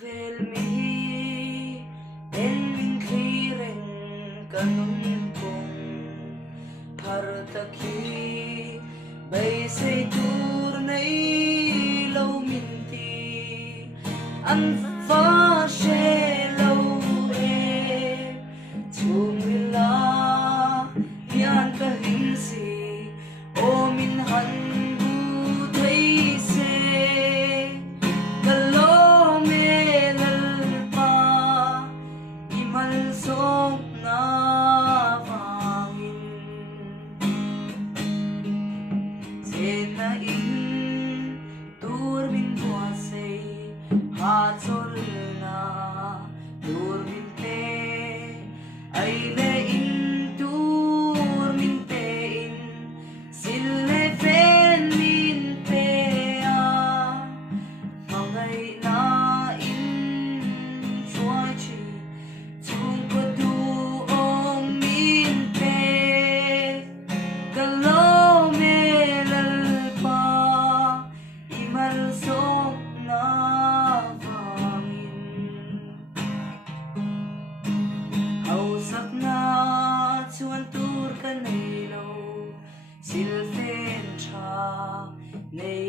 vel mi en min khiren kanun kong par takhi bay say tur nay lâu min ti an fa she lâu e chung la yan ka hin si o min han sông na vangin trên na in tur min bua say ha chol na tur min te ai le in tur min te in sil le fen min te a mangai na in chua chi sông na vangin hau sak na chuan tur kan nei lo sil fen tha nei